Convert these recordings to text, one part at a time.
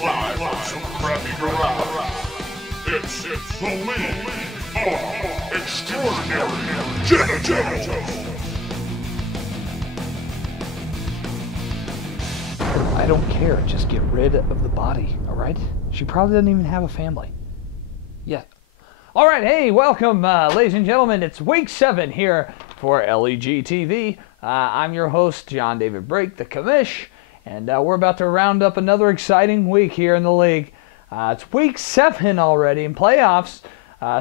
live from some crappy garage. It's the League of Extraordinary Genitals. I don't care, just get rid of the body, alright? She probably doesn't even have a family. Yeah. Alright, hey, welcome, ladies and gentlemen. It's week 7 here for LEG TV. I'm your host, John David Brake, the commish, and we're about to round up another exciting week here in the league. It's week 7 already in playoffs.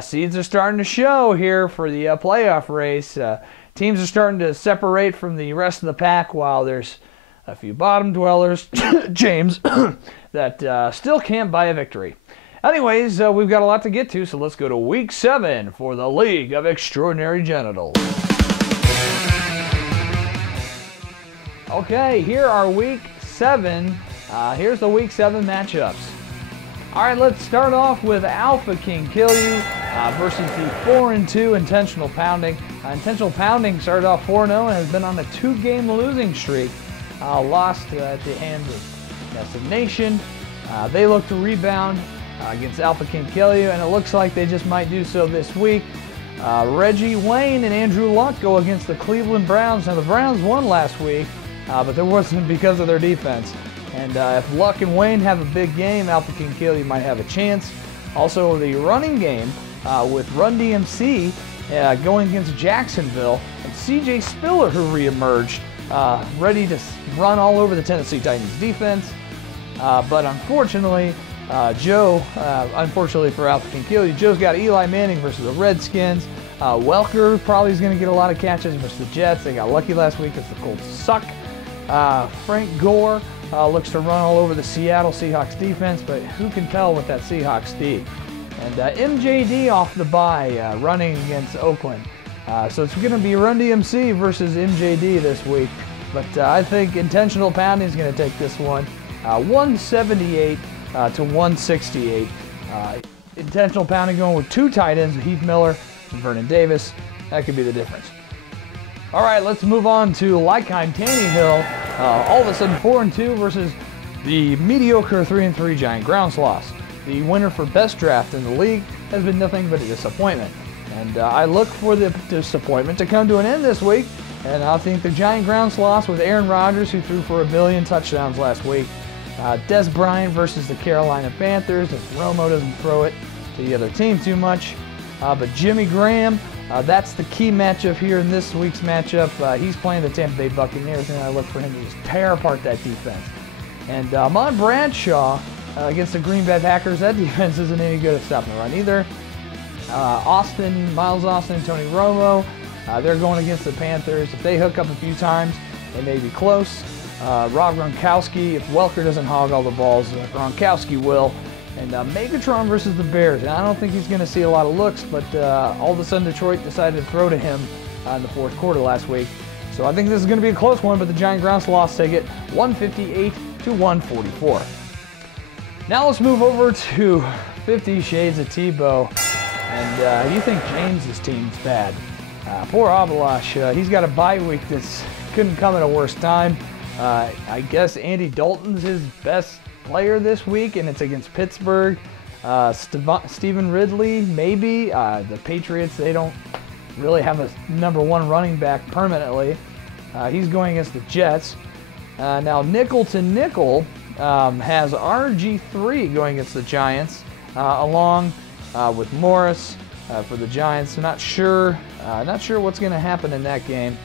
Seeds are starting to show here for the playoff race. Teams are starting to separate from the rest of the pack while there's a few bottom dwellers, James, that still can't buy a victory. Anyways, we've got a lot to get to, so let's go to week 7 for the League of Extraordinary Genitals. Okay, here are week 7. Here's the week 7 matchups. Alright, let's start off with Alpha King Kill You versus the 4-2 Intentional Pounding. Intentional Pounding started off 4-0 and has been on a 2-game losing streak. Lost at the hands of Destination. They look to rebound against Alpha King Kill You, and it looks like they just might do so this week. Reggie Wayne and Andrew Luck go against the Cleveland Browns. Now, the Browns won last week, but there wasn't because of their defense. And if Luck and Wayne have a big game, Alpha King Kill You might have a chance. Also, the running game with Run DMC going against Jacksonville, and CJ Spiller, who reemerged, ready to run all over the Tennessee Titans defense. But unfortunately, unfortunately for Alpha King Kill You, Joe's got Eli Manning versus the Redskins. Welker probably is going to get a lot of catches versus the Jets. They got lucky last week because the Colts suck. Frank Gore looks to run all over the Seattle Seahawks defense, but who can tell with that Seahawks D? And MJD off the bye, running against Oakland. So it's going to be Run DMC versus MJD this week. But I think Intentional Pounding is going to take this one. 178 to 168. Intentional Pounding going with 2 tight ends, Heath Miller and Vernon Davis. That could be the difference. All right, let's move on to Lykeheim Tannehill. All of a sudden 4-2 versus the mediocre 3-3 Giant Ground Sloths. The winner for best draft in the league has been nothing but a disappointment. And I look for the disappointment to come to an end this week. And I think the Giant Ground Sloths with Aaron Rodgers, who threw for 1 billion touchdowns last week. Des Bryant versus the Carolina Panthers, if Romo doesn't throw it to the other team too much. But Jimmy Graham, that's the key matchup here in this week's matchup. He's playing the Tampa Bay Buccaneers, and I look for him to just tear apart that defense. And Ahmad Bradshaw against the Green Bay Packers, that defense isn't any good at stopping the run either. Miles Austin and Tony Romo, they're going against the Panthers. If they hook up a few times, they may be close. Rob Gronkowski, if Welker doesn't hog all the balls, Gronkowski will. And Megatron versus the Bears. And I don't think he's going to see a lot of looks, but all of a sudden Detroit decided to throw to him in the fourth quarter last week. So I think this is going to be a close one, but the Giant Ground Sloths take it 158 to 144. Now let's move over to 50 Shades of Tebow. And you think James's team's bad. Poor Abalash, he's got a bye week that's couldn't come at a worse time. I guess Andy Dalton's his best player this week, and it's against Pittsburgh. Stephen Ridley, maybe. The Patriots, they don't really have a #1 running back permanently. He's going against the Jets. Now, nickel to nickel has RG3 going against the Giants, along with Morris for the Giants. I'm not sure what's going to happen in that game.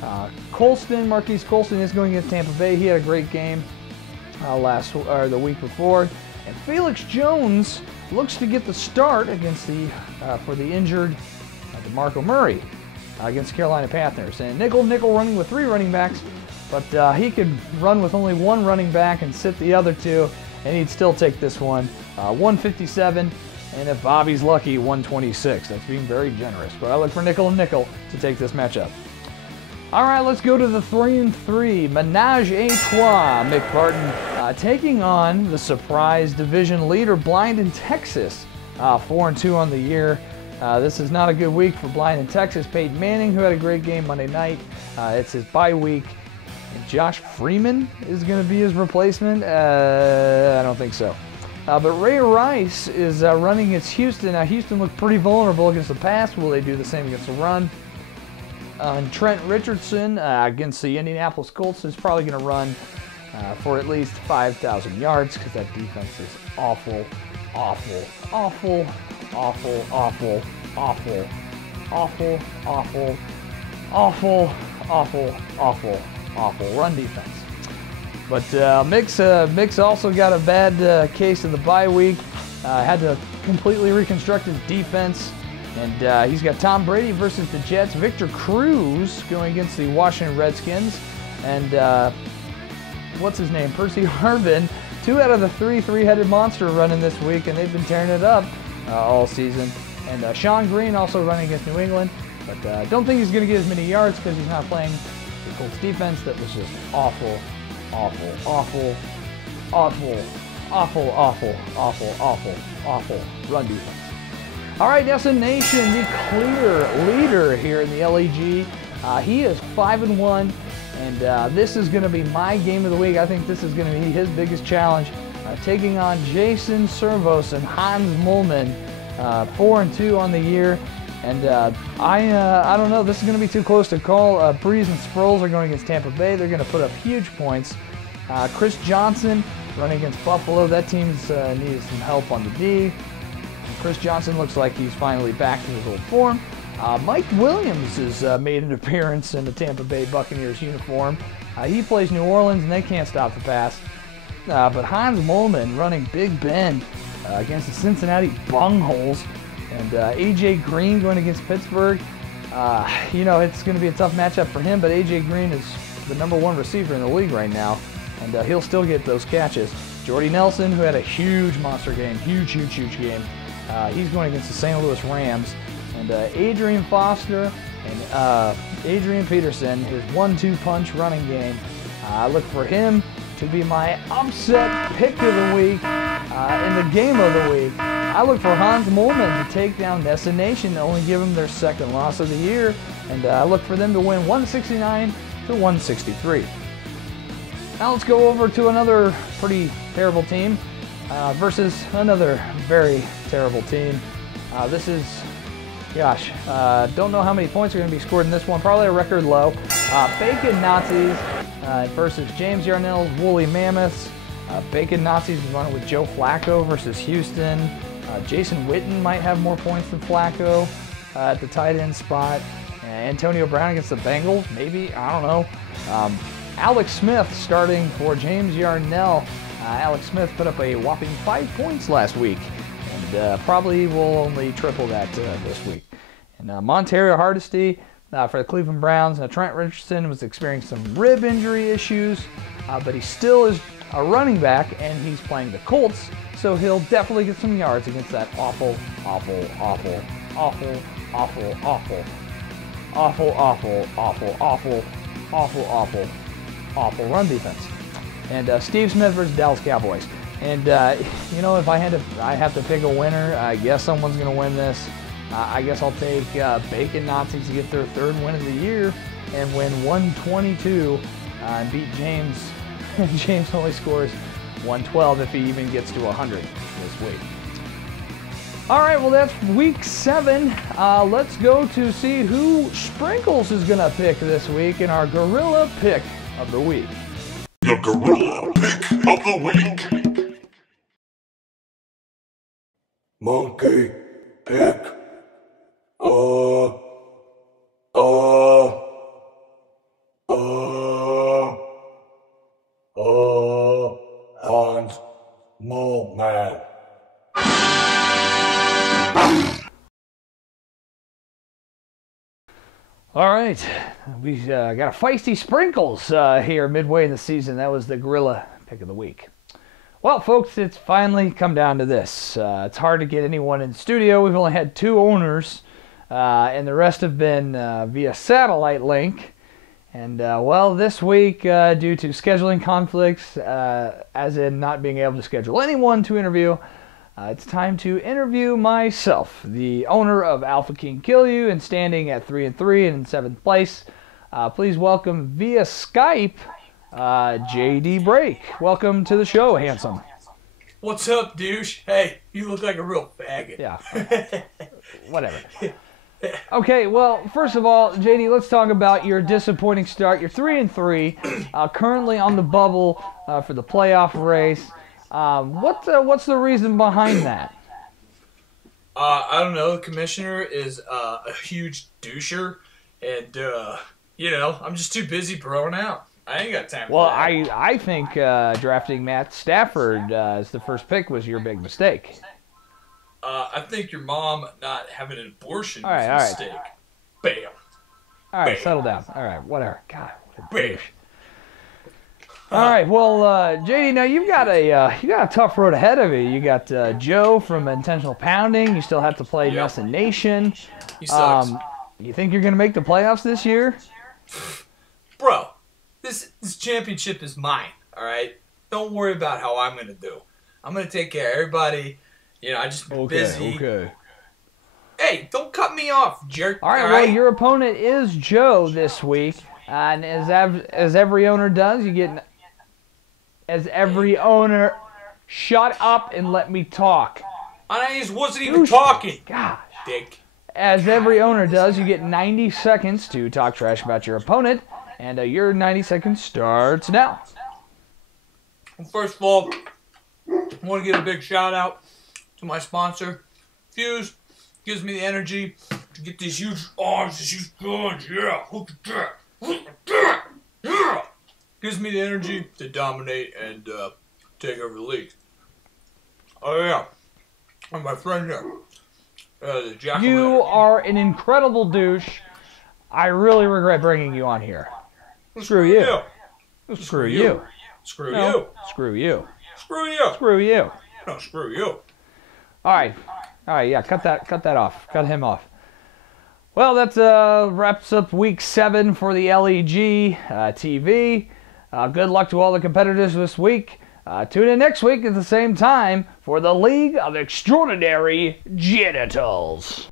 Marquise Colston is going against Tampa Bay. He had a great game the week before. And Felix Jones looks to get the start against for the injured DeMarco Murray against Carolina Panthers. And nickel running with 3 running backs, but he could run with only 1 running back and sit the other 2, and he'd still take this one. 157, and if Bobby's lucky, 126. That's being very generous, but I look for nickel to take this matchup. All right, let's go to the 3-3 Menage a Trois. Mick Barton taking on the surprise division leader, Blind in Texas. 4-2 on the year. This is not a good week for Blind in Texas. Peyton Manning, who had a great game Monday night. It's his bye week. And Josh Freeman is going to be his replacement. I don't think so. But Ray Rice is running against Houston. Now, Houston looked pretty vulnerable against the pass. Will they do the same against the run? And Trent Richardson against the Indianapolis Colts is probably going to run for at least 5,000 yards because that defense is awful, awful, awful, awful, awful, awful, awful, awful, awful, awful, awful, awful run defense. But Mix also got a bad case of the bye week. Had to completely reconstruct his defense. And he's got Tom Brady versus the Jets. Victor Cruz going against the Washington Redskins. And what's his name? Percy Harvin. 2 out of the 3 three-headed monster running this week, and they've been tearing it up all season. And Sean Green also running against New England. But don't think he's going to get as many yards because he's not playing the Colts defense that was just awful, awful, awful, awful, awful, awful, awful, awful, awful run defense. All right, Destination, the clear leader here in the LEG. He is 5-1, and this is going to be my game of the week. I think this is going to be his biggest challenge, taking on Jason Servos and Hans Mullman, 4-2 on the year. And I don't know, this is going to be too close to call. Breeze and Sproles are going against Tampa Bay. They're going to put up huge points. Chris Johnson running against Buffalo. That team's needed some help on the D. Chris Johnson looks like he's finally back to his old form. Mike Williams has made an appearance in the Tampa Bay Buccaneers uniform. He plays New Orleans, and they can't stop the pass. But Hans Mullman running Big Ben against the Cincinnati Bungholes. And A.J. Green going against Pittsburgh. You know, it's going to be a tough matchup for him, but A.J. Green is the #1 receiver in the league right now, and he'll still get those catches. Jordy Nelson, who had a huge monster game, huge game. He's going against the St. Louis Rams. And Adrian Foster and Adrian Peterson, his 1-2 punch running game. I look for him to be my upset pick of the week in the game of the week. I look for Hans Mullman to take down Destination, to only give them their 2nd loss of the year. And I look for them to win 169-163. Now let's go over to another pretty terrible team versus another very terrible team. This is, gosh, don't know how many points are going to be scored in this one. Probably a record low. Bacon Nazis versus James Yarnell's Woolly Mammoths. Bacon Nazis is running with Joe Flacco versus Houston. Jason Witten might have more points than Flacco at the tight end spot. Antonio Brown against the Bengals, maybe, I don't know. Alex Smith starting for James Yarnell. Alex Smith put up a whopping 5 points last week, and probably will only triple that this week. And Montario Hardesty for the Cleveland Browns. Trent Richardson was experiencing some rib injury issues, but he still is a running back, and he's playing the Colts, so he'll definitely get some yards against that awful, awful, awful, awful, awful, awful, awful, awful, awful, awful, awful, awful, awful run defense. And Steve Smith versus Dallas Cowboys. And you know, if I have to pick a winner, I guess someone's going to win this. I guess I'll take Bacon Nazis to get their 3rd win of the year and win 122 and beat James. James only scores 112 if he even gets to 100 this week. All right, well, that's week 7. Let's go to see who Sprinkles is going to pick this week in our Gorilla Pick of the Week. The Gorilla Pick of the Week. Monkey pick. Hans Mullman. All right, we got a feisty Sprinkles here midway in the season. That was the Gorilla Pick of the Week. Well, folks, it's finally come down to this. It's hard to get anyone in studio. We've only had 2 owners, and the rest have been via satellite link. And, well, this week, due to scheduling conflicts, as in not being able to schedule anyone to interview, it's time to interview myself, the owner of Alpha King Kill You, and standing at 3-3 and in 7th place. Please welcome via Skype, JD Break. Welcome to the show, handsome. What's up, douche? Hey, you look like a real faggot. Yeah. Whatever. Okay, well, first of all, JD, let's talk about your disappointing start. You're 3-3, currently on the bubble for the playoff race. What's the reason behind that? I don't know. The commissioner is a huge doucher, and I'm just too busy broing out. I ain't got time for Well, that. I think drafting Matt Stafford as the first pick was your big mistake. I think your mom not having an abortion All was right, a all right. mistake. Bam. All right, Bam. settle down. All right, whatever. God, what a Bam. douche. All right, well, JD, now you've got a tough road ahead of you. You got Joe from Intentional Pounding. You still have to play Yep. Nessa Nation. He sucks. You think you're gonna make the playoffs this year? Bro, this championship is mine, all right? Don't worry about how I'm going to do. I'm going to take care of everybody. I just been busy. Okay. Hey, don't cut me off, jerk. All right, well, your opponent is Joe this week, and as every owner does, shut up and let me talk. I just wasn't even talking. Gosh. Dick. As every owner does, you get 90 seconds to talk trash about your opponent, and your 90 seconds starts now. Well, first of all, I want to give a big shout out to my sponsor, Fuse. Gives me the energy to get these huge arms, these huge guns. Yeah, look at that. Look at that. Yeah. Gives me the energy to dominate and take over the league. Oh yeah, and my friend there, the Jackal. You are an incredible douche. I really regret bringing you on here. Screw you. Screw you. Screw No. you. Screw you. Screw you. Screw you. No, screw you. All right, yeah, cut that off. Cut him off. Well, that wraps up week 7 for the LEG TV. Good luck to all the competitors this week. Tune in next week at the same time for the League of Extraordinary Genitals.